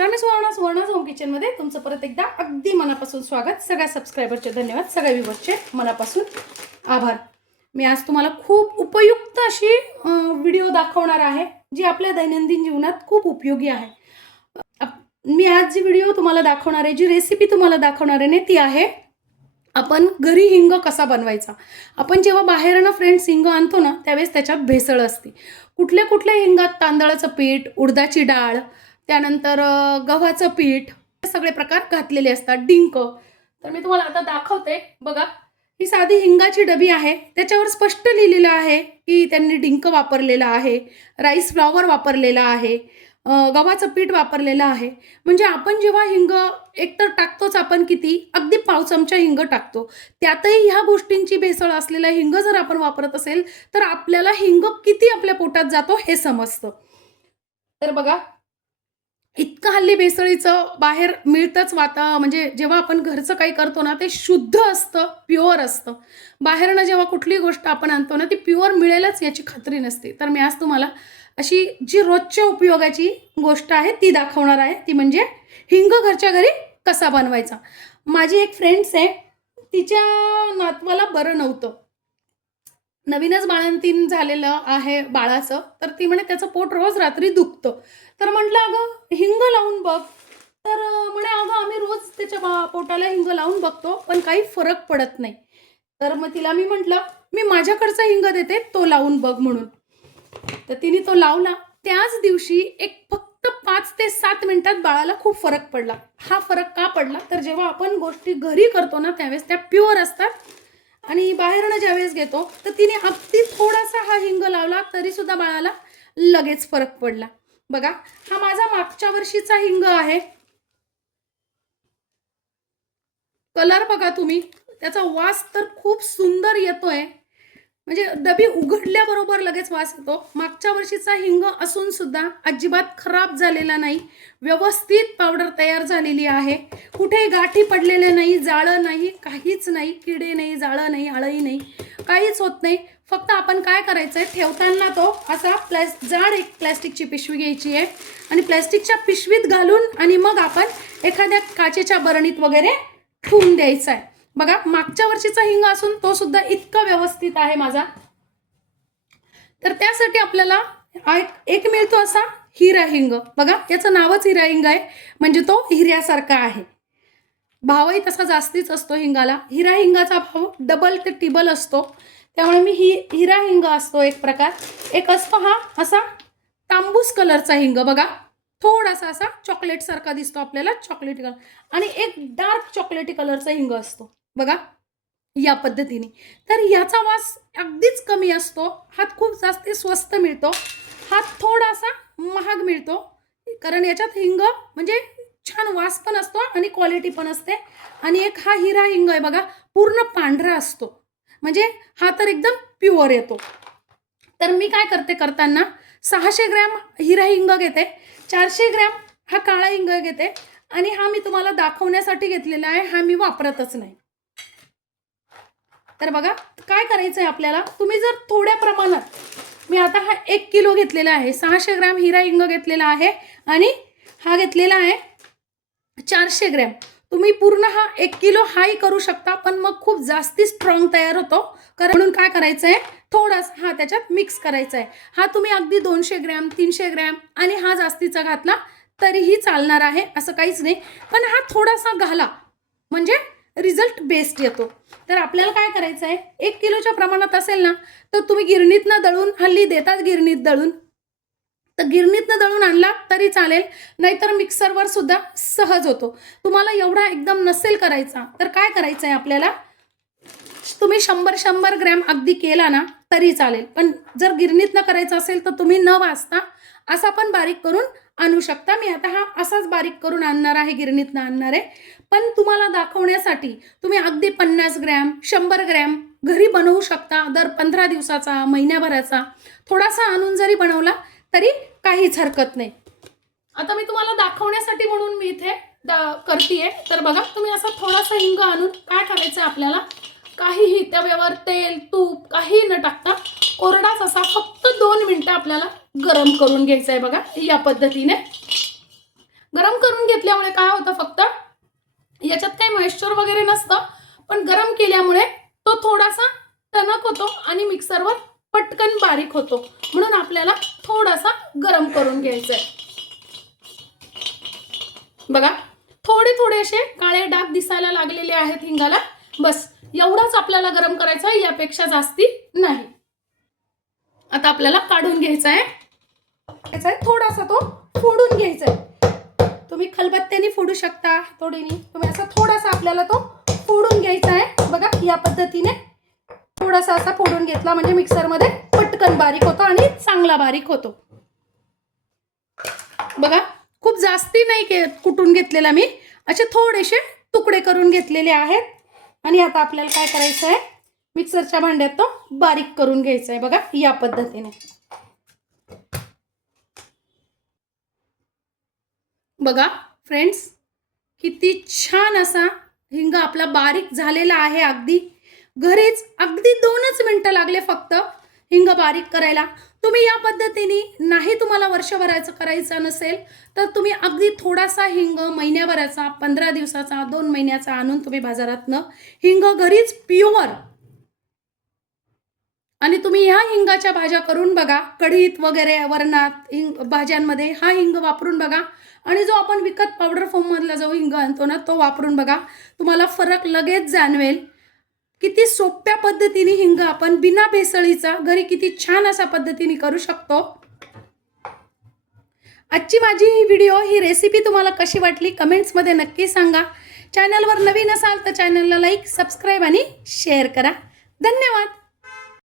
नमस्कार, मी सुवर्णा होम किचनमध्ये तुमचं परत एकदा अगदी मनापासून स्वागत. सगळ्या सबस्क्रायबरचे धन्यवाद, सगळ्या व्ह्यूअर्सचे मनापासून आभार. मी आज तुम्हाला खूप उपयुक्त अशी व्हिडिओ दाखवणार आहे जी आपल्या दैनंदिन जीवनात खूप उपयोगी आहे. मी आज जी व्हिडिओ तुम्हाला दाखवणार आहे, जी रेसिपी तुम्हाला दाखवणार आहे ती आहे आपण घरी हिंग कसा बनवायचा. आपण जेव्हा बाहेरनं फ्रेंड्स हिंग आणतो ना, त्यावेळेस त्याच्यात भेसळ असते. कुठल्या कुठल्या हिंगात तांदळाचं पीठ, उडदाची डाळ, त्यानंतर गव्हाचं पीठ, सगळे प्रकार घातलेले असतात. डिंक. तर मी तुम्हाला आता दाखवते. बघा, ही साधी हिंगाची डबी आहे. त्याच्यावर स्पष्ट लिहिलेलं आहे की त्यांनी डिंक वापरलेला आहे, राईस फ्लॉवर वापरलेला आहे, गव्हाचं पीठ वापरलेलं आहे. म्हणजे आपण जेव्हा हिंग एकतर टाकतोच, आपण किती अगदी पाव चमचा हिंग टाकतो. त्यातही ह्या गोष्टींची भेसळ असलेला हिंग जर आपण वापरत असेल तर आपल्याला हिंग किती आपल्या पोटात जातो हे समजतं. तर बघा, इतकं हल्ली भेसळीचं बाहेर मिळतंच. म्हणजे जेव्हा आपण घरचं काही करतो ना, ते शुद्ध असतं, प्युअर असतं. बाहेरनं जेव्हा कुठली गोष्ट आपण आणतो ना, ती प्युअर मिळेलच याची खात्री नसते. तर मी आज तुम्हाला अशी जी रोजच्या उपयोगाची गोष्ट आहे ती दाखवणार आहे. ती म्हणजे हिंग घरच्या घरी कसा बनवायचा. माझी एक फ्रेंड्स आहे, तिच्या नातवाला बरं नव्हतं, नवीनच बाळंतीण झालेलं आहे बाळाचं. तर ती म्हणे त्याचं पोट रोज रात्री दुखतं. तर म्हटलं अगं हिंग लावून बघ. तर म्हणे अगं आम्ही रोज त्याच्या पोटाला हिंग लावून बघतो पण काही फरक पडत नाही. तर मग तिला मी म्हटलं मी माझ्याकडचा हिंग देते, तो लावून बघ म्हणून. तर तिने तो लावला. त्याच दिवशी एक फक्त 5 ते 7 मिनिटात बाळाला खूप फरक पडला. हा फरक का पडला, तर जेव्हा आपण गोष्टी घरी करतो ना त्यावेळेस त्या प्युअर असतात आणि बाहेरनं ज्यावेळेस घेतो तर तिने अगदी थोडासा हा हिंग लावला तरी सुद्धा बाळाला लगेच फरक पडला. बघा, हा माझा मागच्या वर्षीचा हिंग आहे. कलर बघा तुम्ही, त्याचा वास तर खूप सुंदर येतोय. म्हणजे डबी उघडल्याबरोबर लगेच वास येतो. मागच्या वर्षीचा हिंग असून सुद्धा अजिबात खराब झालेला नाही. व्यवस्थित पावडर तयार झालेली आहे. कुठेही गाठी पडलेले नाही, जाळं नाही, काहीच नाही, किडे नाही, जाळं नाही, आळही नाही, काहीच होत नाही. फक्त आपण काय करायचंय, ठेवताना तो असा जाड एक प्लॅस्टिकची पिशवी घ्यायची आहे आणि प्लॅस्टिकच्या पिशवीत घालून आणि मग आपण एखाद्या काचेच्या बरणीत वगैरे ठेवून द्यायचा आहे. बघा, मागच्या वर्षीचा हिंग असून तो सुद्धा इतका व्यवस्थित आहे माझा. तर त्यासाठी आपल्याला एक मिळतो असा हिरा हिंग. बघा, याचं नावच हिरा हिंग आहे, म्हणजे तो हिऱ्यासारखा आहे. भावही तसा जास्तीच असतो हिंगाला. हिरा हिंगाचा भाव डबल ते टिबल असतो. त्यामुळे मी हिरा हिंग असतो एक प्रकार. एक असतो हा असा तांबूस कलरचा हिंग. बघा, थोडासा असा चॉकलेट सारखा दिसतो आपल्याला, चॉकलेटी कलर. आणि एक डार्क चॉकलेटी कलरचा हिंग असतो. बघा, या पद्धतीने. तर याचा वास अगदीच कमी असतो. हा खूप जास्त स्वस्त मिळतो. हा थोडासा महाग मिळतो, कारण याच्यात हिंग म्हणजे छान वास पण असतो आणि क्वालिटी पण असते. आणि एक हा हिरा हिंग आहे बघा, पूर्ण पांढरा असतो, म्हणजे हा तर एकदम प्युअर येतो. तर मी काय करते, करताना 600 ग्रॅम हिरा हिंग घेते, 400 ग्रॅम हा काळा हिंग घेते आणि हा मी तुम्हाला दाखवण्यासाठी घेतलेला आहे, हा मी वापरतच नाही. तर बघा काय करायचं आहे आपल्याला. तुम्ही जर थोड्या प्रमाणात, मी आता हा 1 किलो घेतलेला आहे, 600 ग्रॅम हिरा हिंग घेतलेला आहे आणि हा घेतलेला आहे 400 ग्रॅम. तुम्ही पूर्ण हा 1 किलो हाही करू शकता, पण मग खूप जास्ती स्ट्रॉंग तयार होतो. कारण म्हणून काय करायचं आहे, थोडासा हा त्याच्यात मिक्स करायचा आहे. हा तुम्ही अगदी 200 ग्रॅम 300 ग्रॅम आणि हा जास्तीचा घातला तरीही चालणार आहे, असं काहीच नाही. पण हा थोडासा घाला म्हणजे रिझल्ट बेस्ट येतो. तर आपल्याला काय करायचं आहे, 1 किलोच्या प्रमाणात असेल ना तर तुम्ही गिरणीतनं दळून, हल्ली देतात गिरणीत दळून, तर गिरणीतनं दळून आणला तरी चालेल, नाहीतर मिक्सरवर सुद्धा सहज होतो. तुम्हाला एवढा एकदम नसेल करायचा तर काय करायचं आहे आपल्याला, तुम्ही 100 ग्रॅम अगदी केला ना तरी चालेल. पण जर गिरणीतनं करायचं असेल तर तुम्ही न वाजता असा पण बारीक करून आणू शकता. मी आता हा असाच बारीक करून आणणार आहे, गिरणीतनं आणणार आहे. पण तुम्हाला दाखवण्यासाठी तुम्ही अगदी 50 ग्रॅम 100 ग्रॅम घरी बनवू शकता. दर 15 दिवसाचा, महिन्याभराचा थोडासा आणून जरी बनवला तरी काहीच हरकत नाही. आता मी तुम्हाला दाखवण्यासाठी म्हणून मी इथे करतीये. तर बघा, तुम्ही असा थोडासा हिंग आणून काय करायचं आपल्याला, काहीही तव्यावर तेल तूप काही न टाकता कोरडाच असा फक्त 2 मिनिटं आपल्याला गरम करून घ्यायचा आहे. बघा, या पद्धतीने गरम करून घेतल्यामुळे काय होतं, फक्त याच्यात काही मॉइश्चर वगैरे नसतं, पण गरम केल्यामुळे तो थोडासा टणक होतो आणि मिक्सरवर पटकन बारीक होतो, म्हणून आपल्याला थोडासा गरम करून घ्यायचा आहे. बघा थोडे थोडे असे काळे डाग दिसायला लागलेले आहेत हिंगाला. बस एवढाच आपल्याला गरम करायचा आहे, यापेक्षा जास्ती नाही. आता आपल्याला काढून घ्यायचा आहे. थोडासा तो फोडून घ्यायचा आहे. तुम्ही खलबत्त्याने फोडू शकता, हातोडीने. तुम्ही असा थोडासा आपल्याला तो फोडून घ्यायचा आहे. बघा या पद्धतीने थोडासा असा फोडून घेतला म्हणजे मिक्सरमध्ये पटकन बारीक होतो आणि चांगला बारीक होतो. बघा खूप जास्ती नाही कुटून घेतलेला मी, असे थोडेसे तुकडे करून घेतलेले आहेत. आणि आता आपल्याला काय करायचं आहे, मिक्सरच्या भांड्यात तो बारीक करून घ्यायचा आहे. बघा या पद्धतीने. बघा फ्रेंड्स, किती छान असा हिंग आपला बारीक झालेला आहे. अगदी घरीच अगदी 2च मिनिटं लागले फक्त हिंग बारीक करायला. तुम्ही या पद्धतीने नाही तुम्हाला वर्षभराचं करायचं नसेल तर तुम्ही अगदी थोडासा हिंग महिन्याभराचा, 15 दिवसाचा, 2 महिन्याचा आणून तुम्ही बाजारातनं हिंग घरीच प्युअर, आणि तुम्ही ह्या हिंगाच्या भाज्या करून बघा. कढीत वगैरे, वरणात, भाज्यांमध्ये हा हिंग वापरून बघा. आणि जो आपण विकत पावडर फॉर्ममधला जो हिंग आणतो ना, तो वापरून बघा. तुम्हाला फरक लगेच जाणवेल. किती सोप्या पद्धतीने हिंग आपण बिना भेसळीचा घरी किती छान अशा पद्धतीने करू शकतो. आजची माझी ही व्हिडिओ, ही रेसिपी तुम्हाला कशी वाटली कमेंट्समध्ये नक्की सांगा. चॅनलवर नवीन असाल तर चॅनलला लाईक, सबस्क्राईब आणि शेअर करा. धन्यवाद.